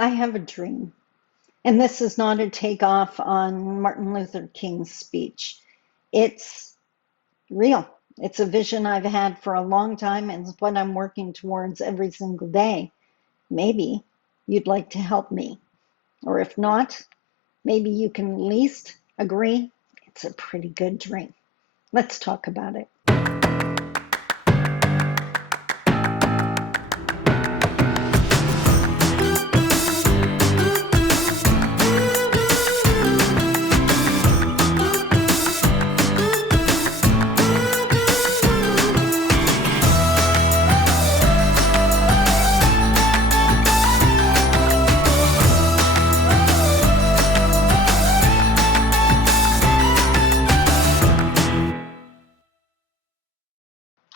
I have a dream, and this is not a takeoff on Martin Luther King's speech. It's real. It's a vision I've had for a long time, and it's what I'm working towards every single day. Maybe you'd like to help me, or if not, maybe you can at least agree it's a pretty good dream. Let's talk about it.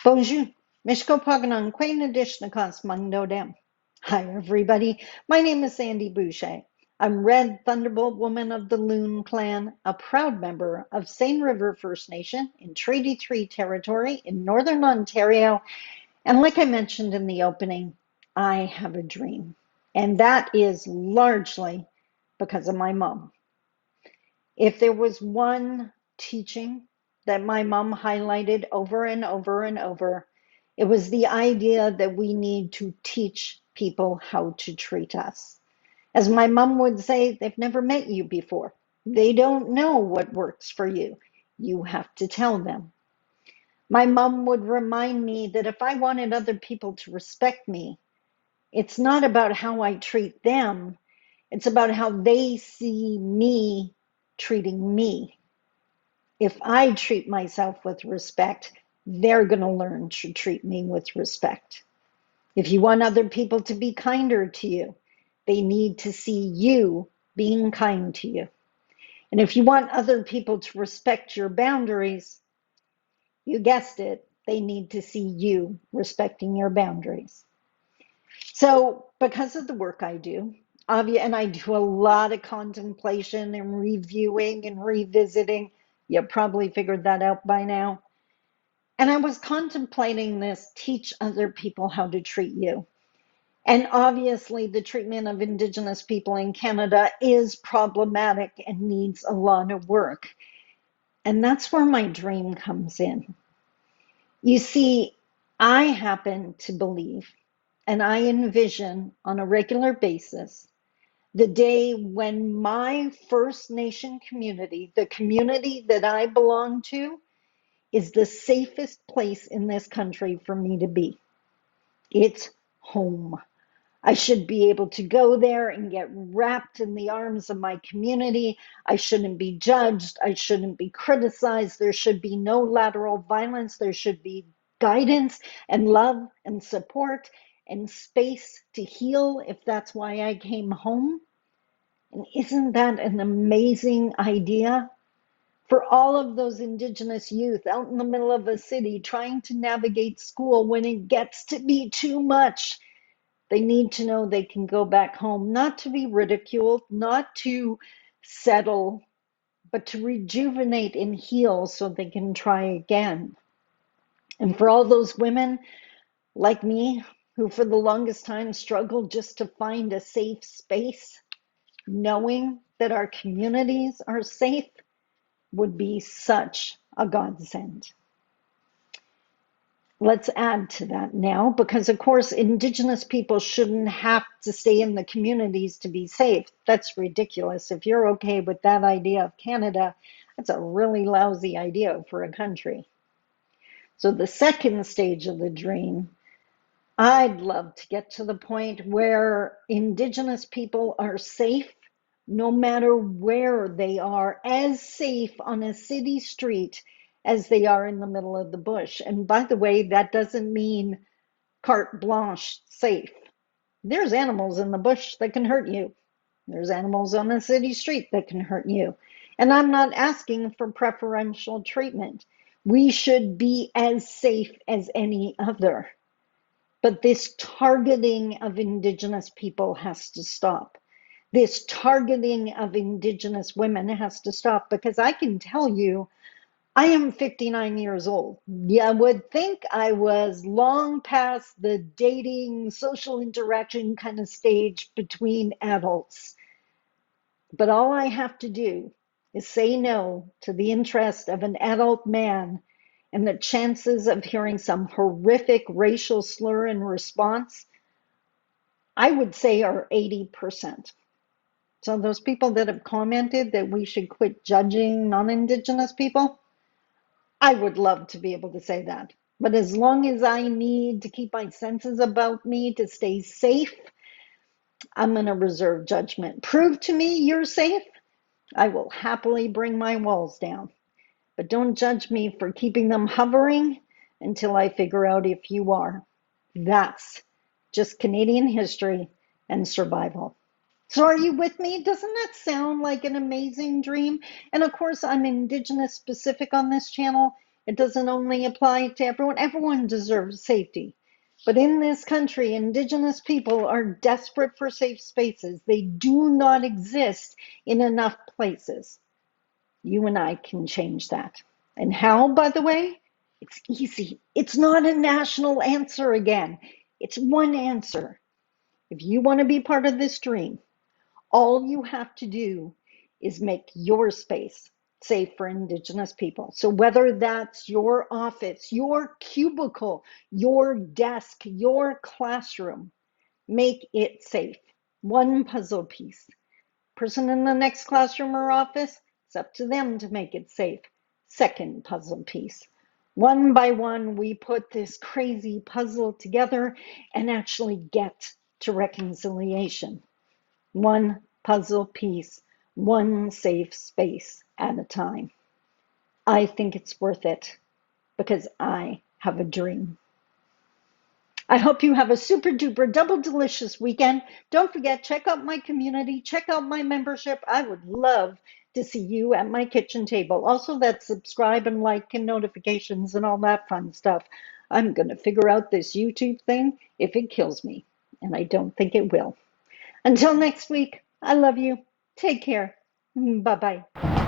Bonjour. Mishko Paganon, Queen Adishnakas Mangdodem. Hi, everybody. My name is Sandy Boucher. I'm Red Thunderbolt Woman of the Loon Clan, a proud member of Seine River First Nation in Treaty 3 territory in Northern Ontario. And like I mentioned in the opening, I have a dream. And that is largely because of my mom. If there was one teaching that my mom highlighted over and over and over, it was the idea that we need to teach people how to treat us. As my mom would say, they've never met you before. They don't know what works for you. You have to tell them. My mom would remind me that if I wanted other people to respect me, it's not about how I treat them, it's about how they see me treating me. If I treat myself with respect, they're going to learn to treat me with respect. If you want other people to be kinder to you, they need to see you being kind to you. And if you want other people to respect your boundaries, you guessed it, they need to see you respecting your boundaries. So, because of the work I do, and I do a lot of contemplation and reviewing and revisiting, you probably figured that out by now. And I was contemplating this: teach other people how to treat you. And obviously, the treatment of Indigenous people in Canada is problematic and needs a lot of work. And that's where my dream comes in. You see, I happen to believe, and I envision on a regular basis, the day when my First Nation community, the community that I belong to, is the safest place in this country for me to be. It's home. I should be able to go there and get wrapped in the arms of my community. I shouldn't be judged. I shouldn't be criticized. There should be no lateral violence. There should be guidance and love and support and space to heal if that's why I came home. And isn't that an amazing idea? For all of those Indigenous youth out in the middle of a city trying to navigate school when it gets to be too much, they need to know they can go back home, not to be ridiculed, not to settle, but to rejuvenate and heal so they can try again. And for all those women like me who for the longest time struggled just to find a safe space, knowing that our communities are safe would be such a godsend. Let's add to that now, because of course, Indigenous people shouldn't have to stay in the communities to be safe. That's ridiculous. If you're okay with that idea of Canada, that's a really lousy idea for a country. So the second stage of the dream, I'd love to get to the point where Indigenous people are safe no matter where they are, as safe on a city street as they are in the middle of the bush. And by the way, that doesn't mean carte blanche safe. There's animals in the bush that can hurt you. There's animals on a city street that can hurt you. And I'm not asking for preferential treatment. We should be as safe as any other. But this targeting of Indigenous people has to stop. This targeting of Indigenous women has to stop, because I can tell you I am 59 years old. Yeah, I would think I was long past the dating, social interaction kind of stage between adults. But all I have to do is say no to the interest of an adult man, and the chances of hearing some horrific racial slur in response, I would say, are 80%. So, those people that have commented that we should quit judging non Indigenous people, I would love to be able to say that. But as long as I need to keep my senses about me to stay safe, I'm going to reserve judgment. Prove to me you're safe, I will happily bring my walls down. But don't judge me for keeping them hovering until I figure out if you are. That's just Canadian history and survival. So, are you with me? Doesn't that sound like an amazing dream? And of course, I'm Indigenous specific on this channel. It doesn't only apply to everyone, everyone deserves safety. But in this country, Indigenous people are desperate for safe spaces. They do not exist in enough places. You and I can change that. And how, by the way? It's easy. It's not a national answer again. It's one answer. If you want to be part of this dream, all you have to do is make your space safe for Indigenous people. So whether that's your office, your cubicle, your desk, your classroom, make it safe. One puzzle piece. Person in the next classroom or office, it's up to them to make it safe. Second puzzle piece. One by one, we put this crazy puzzle together and actually get to reconciliation. One puzzle piece, one safe space at a time. I think it's worth it because I have a dream. I hope you have a super duper double delicious weekend. Don't forget, check out my community, check out my membership. I would love to see you at my kitchen table. Also, that subscribe and like and notifications and all that fun stuff. I'm going to figure out this YouTube thing if it kills me, and I don't think it will. Until next week, I love you. Take care. Bye bye.